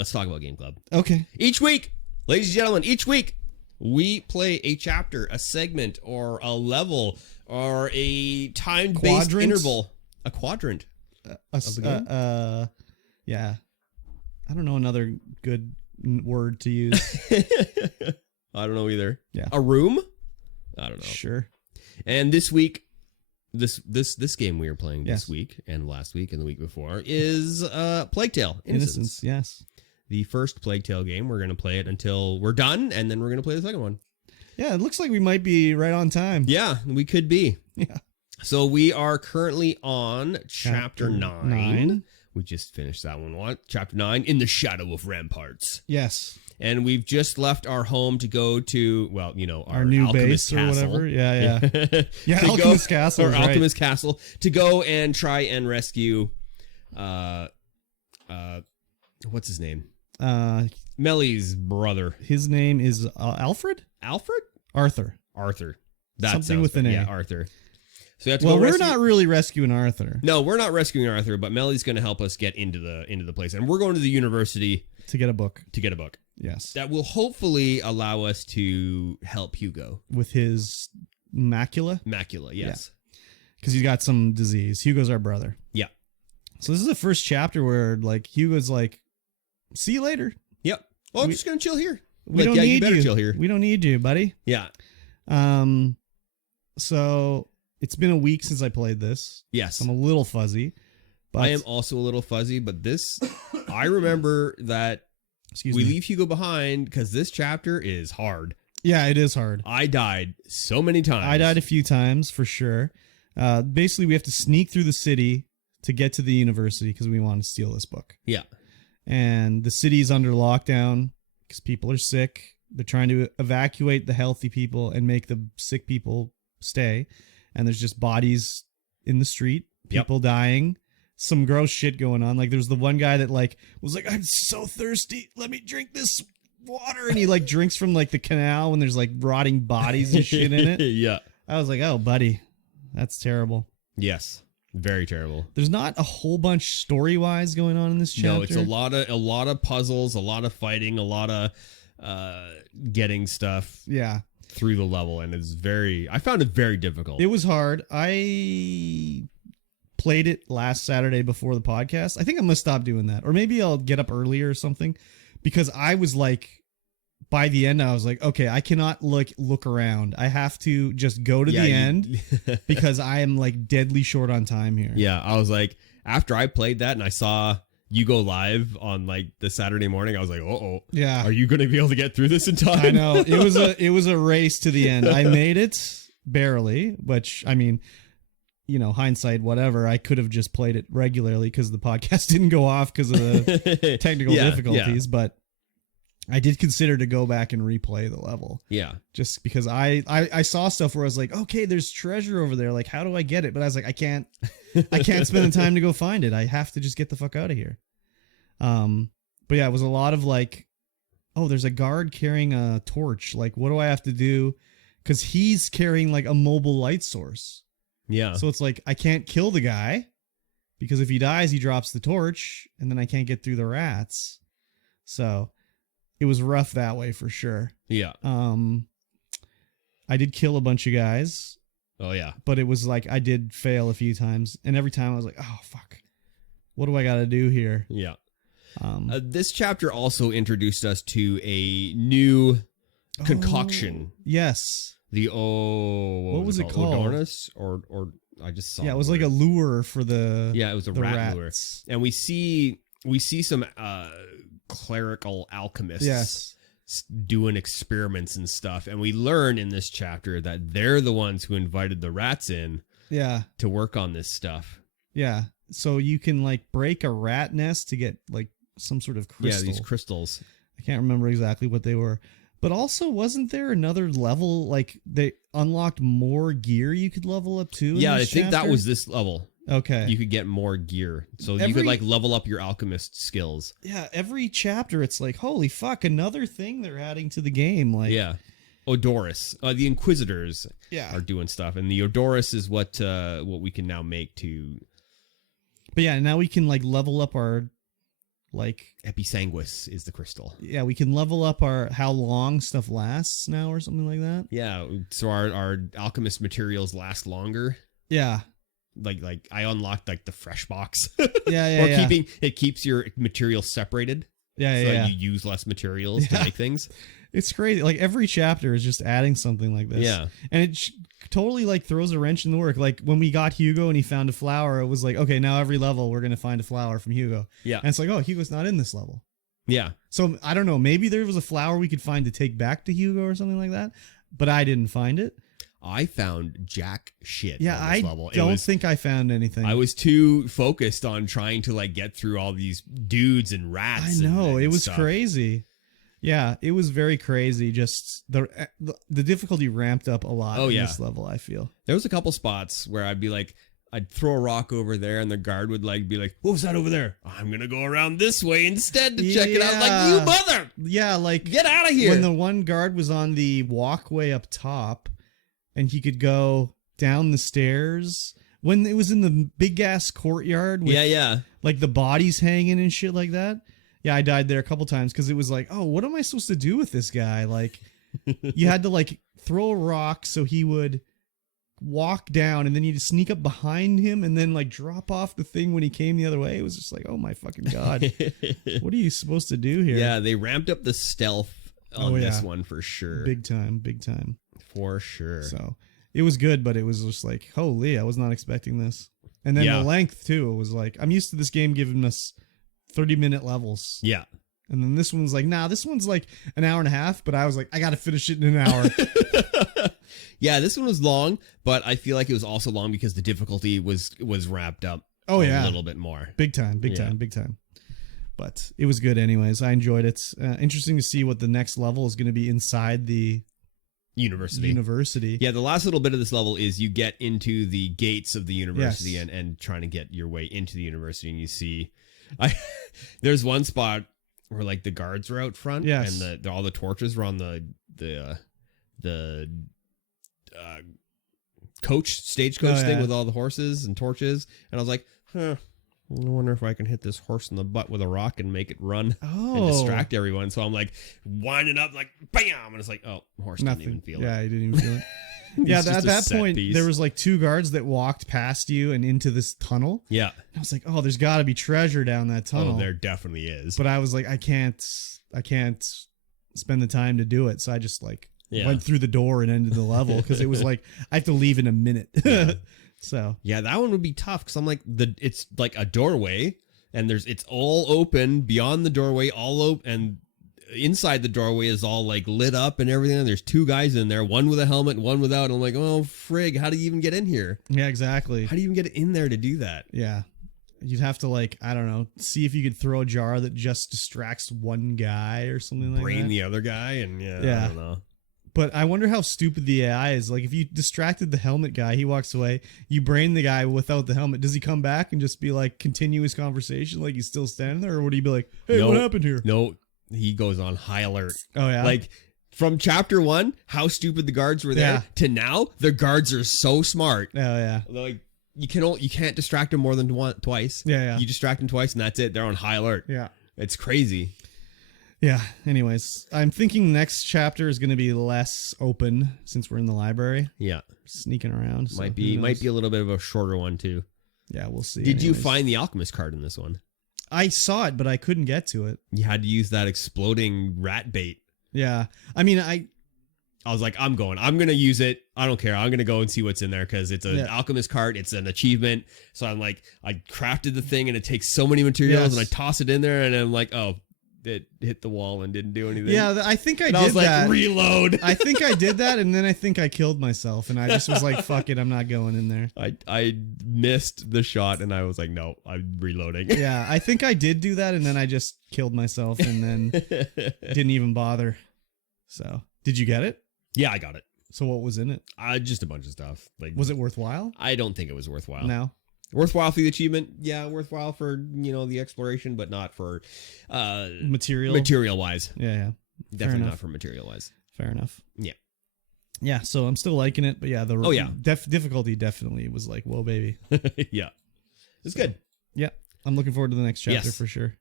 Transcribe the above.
let's talk about Game Club. Okay. Each week, ladies and gentlemen, we play a chapter, a segment, or a level, or a time-based interval. A quadrant. Yeah. I don't know another good word to use. I don't know either. Yeah. A room? I don't know. Sure. And this week, this game we are playing this Yes. week and last week and the week before is Plague Tale Innocence. Yes. The first Plague Tale game. We're going to play it until we're done, and then we're going to play the second one. Yeah, it looks like we might be right on time. Yeah, we could be. Yeah. So we are currently on Chapter 9. 9. We just finished that one. What? Chapter 9, In the Shadow of Ramparts. Yes. And we've just left our home to go to, well, you know, our new Alchemist base Castle. or whatever. Yeah. Yeah, To Alchemist Castle. Or Right. Alchemist Castle. To go and try and rescue, what's his name? Melly's brother. His name is Alfred? Alfred? Arthur. That Something sounds with an right. A. Yeah, Arthur. So we have to Well, go we're rescue- not really rescuing Arthur. No, we're not rescuing Arthur, but Melly's going to help us get into the place. And we're going to the university To get a book. to get a book. Yes. That will hopefully allow us to help Hugo. With his macula. Macula, yes. Because he's got some disease. Hugo's our brother. Yeah. So this is the first chapter where like Hugo's like, see you later. Yep. Well, I'm just going to chill here. We Like, don't yeah, need you better chill here. We don't need you, buddy. Yeah. So it's been a week since I played this. Yes. I'm a little fuzzy. But I am also a little fuzzy, but this, I remember that we leave Hugo behind because this chapter is hard. Yeah, it is hard. I died so many times. I died a few times for sure. Basically, we have to sneak through the city to get to the university because we want to steal this book. Yeah. And the city's under lockdown because people are sick. They're trying to evacuate the healthy people and make the sick people stay. And there's just bodies in the street, people dying, some gross shit going on. Like there's the one guy that like was like, I'm so thirsty. Let me drink this water. And he like drinks from like the canal when there's like rotting bodies and shit in it. Yeah. I was like, oh, buddy, that's terrible. Yes. Very terrible. There's not a whole bunch story-wise going on in this chapter. No, it's a lot of puzzles, a lot of fighting, a lot of getting stuff through the level, and I found it very difficult. It was hard. I played it last Saturday before the podcast. I think I'm gonna stop doing that, or maybe I'll get up earlier or something, because I was like, by the end, I was like, okay, I cannot look around. I have to just go to the end because I am like deadly short on time here. Yeah, I was like, after I played that and I saw you go live on like the Saturday morning, I was like, yeah, are you going to be able to get through this in time? I know it was a race to the end. I made it barely, which I mean, you know, hindsight, whatever. I could have just played it regularly because the podcast didn't go off because of the technical difficulties, but I did consider to go back and replay the level. Yeah. Just because I saw stuff where I was like, okay, there's treasure over there. Like, how do I get it? But I was like, I can't spend the time to go find it. I have to just get the fuck out of here. But yeah, it was a lot of like, oh, there's a guard carrying a torch. Like, what do I have to do? Because he's carrying like a mobile light source. Yeah. So it's like, I can't kill the guy because if he dies, he drops the torch and then I can't get through the rats. So it was rough that way for sure. Yeah. I did kill a bunch of guys. Oh, yeah. But it was like I did fail a few times. And every time I was like, oh, fuck. What do I got to do here? Yeah. This chapter also introduced us to a new concoction. Yes. What was it called? Odornis? Or I just saw. Yeah, it was like a lure for the. Yeah, it was a rat lure. And we see some clerical alchemists doing experiments and stuff, and we learn in this chapter that they're the ones who invited the rats in to work on this stuff. Yeah, so you can like break a rat nest to get like some sort of crystal. Yeah, these crystals. I can't remember exactly what they were, but also wasn't there another level, like they unlocked more gear you could level up too? Yeah, I think that was this level. Okay. You could get more gear. So you could like level up your alchemist skills. Yeah, every chapter it's like, holy fuck, another thing they're adding to the game. Like, yeah. Odoris. The Inquisitors are doing stuff. And the Odoris is what we can now make to. But yeah, now we can like level up our like Episanguis is the crystal. Yeah, we can level up our how long stuff lasts now or something like that. Yeah, so our alchemist materials last longer. Yeah. Like I unlocked like the fresh box. Yeah, or it keeps your materials separated. Yeah, so yeah. you use less materials to make things. It's crazy. Like every chapter is just adding something like this. Yeah. And it totally like throws a wrench in the work. Like when we got Hugo and he found a flower, it was like, okay, now every level we're going to find a flower from Hugo. Yeah. And it's like, oh, Hugo's not in this level. Yeah. So I don't know. Maybe there was a flower we could find to take back to Hugo or something like that. But I didn't find it. I found jack shit. Yeah, on this I level. don't think I found anything. I was too focused on trying to like get through all these dudes and rats. I know, and it was stuff. crazy. Yeah, it was very crazy. Just the difficulty ramped up a lot in this level, I feel. There was a couple spots where I'd be like, I'd throw a rock over there and the guard would like be like, what was that over there? I'm going to go around this way instead to check it out. Like, you mother! Yeah, like... Get out of here! When the one guard was on the walkway up top and he could go down the stairs... When it was in the big-ass courtyard with like the bodies hanging and shit like that... Yeah, I died there a couple times because it was like, oh, what am I supposed to do with this guy? Like, you had to like throw a rock so he would walk down, and then you'd sneak up behind him and then like drop off the thing when he came the other way. It was just like, oh my fucking god, what are you supposed to do here? Yeah, they ramped up the stealth on this one for sure. Big time, for sure. So it was good, but it was just like, holy, I was not expecting this. And then the length too. It was like, I'm used to this game giving us 30-minute levels. Yeah. And then this one's like, nah, this one's like an hour and a half, but I was like, I got to finish it in an hour. Yeah, this one was long, but I feel like it was also long because the difficulty was wrapped up a little bit more. Big time. But it was good anyways. I enjoyed it. Interesting to see what the next level is going to be inside the university. Yeah, the last little bit of this level is you get into the gates of the university and trying to get your way into the university, and you see... there's one spot where like the guards were out front and all the torches were on the stagecoach thing with all the horses and torches, and I was like, I wonder if I can hit this horse in the butt with a rock and make it run and distract everyone. So I'm like winding up like bam, and it's like, oh, horse didn't even feel it. Yeah, he didn't even feel it. Yeah, at that point, there was like two guards that walked past you and into this tunnel. Yeah. And I was like, oh, there's got to be treasure down that tunnel. Oh, there definitely is. But I was like, I can't spend the time to do it. So I just like went through the door and ended the level because it was like, I have to leave in a minute. Yeah. So. Yeah, that one would be tough because I'm like, it's like a doorway and it's all open beyond the doorway, all open, and inside the doorway is all like lit up and everything, and there's two guys in there, one with a helmet and one without, and I'm like, oh frig, how do you even get in here? Yeah, exactly. How do you even get in there to do that? Yeah, you'd have to like, I don't know, see if you could throw a jar that just distracts one guy or something like that. Brain the other guy, and I don't know. But I wonder how stupid the AI is. Like if you distracted the helmet guy, he walks away, you brain the guy without the helmet, does he come back and just be like continue his conversation like he's still standing there, or would he be like, hey, what happened here? No, he goes on high alert. Oh yeah. Like from chapter 1, how stupid the guards were there, to now the guards are so smart. Oh yeah. Like you can't distract them more than twice. Yeah. You distract them twice and that's it. They're on high alert. Yeah. It's crazy. Yeah. Anyways, I'm thinking next chapter is going to be less open since we're in the library. Yeah. Sneaking around. Might be a little bit of a shorter one too. Yeah, we'll see. Did you find the alchemist card in this one? I saw it, but I couldn't get to it. You had to use that exploding rat bait. Yeah. I mean, I was like, I'm going to use it. I don't care. I'm going to go and see what's in there because it's an alchemist card. It's an achievement. So I'm like, I crafted the thing and it takes so many materials and I toss it in there and I'm like, oh, it hit the wall and didn't do anything. Yeah, I think I did that. I was like, reload. I think I did that, and then I think I killed myself, and I just was like, fuck it, I'm not going in there. I missed the shot, and I was like, no, I'm reloading. Yeah, I think I did do that, and then I just killed myself, and then didn't even bother. So, did you get it? Yeah, I got it. So what was in it? Just a bunch of stuff. Like, was it worthwhile? I don't think it was worthwhile. No. Worthwhile for the achievement, yeah. Worthwhile for the exploration, but not for material wise. Yeah. Definitely not for material wise. Fair enough. Yeah. Yeah. So I'm still liking it, but yeah, difficulty definitely was like, whoa, baby. Yeah, it's good. Yeah, I'm looking forward to the next chapter for sure.